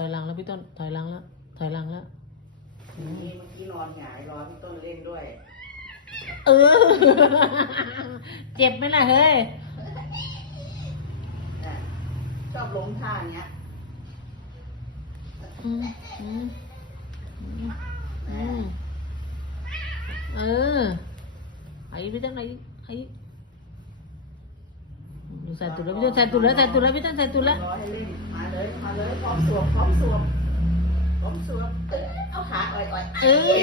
ถอยหลังแล้วพี่ต้นถอยหลังแล้วถอยหลังแล้ว เมื่อกี้นอนหงายรอพี่ต้นเล่นด้วย เออ เจ็บไหมล่ะเฮ้ย ชอบล้มท่าอย่างเงี้ย อืมอืมอืมเออไอ้พี่ต้นไอ้ใส่ตุ่นแล้วพี่ต้นใส่ตุ่นแล้วใส่ตุ่นแล้วพี่ต้นใส่ตุ่นแล้ว รอให้เล่นมาเลยพร้อมสวมพร้อมสวมเอาขาอ่อย เอ้ย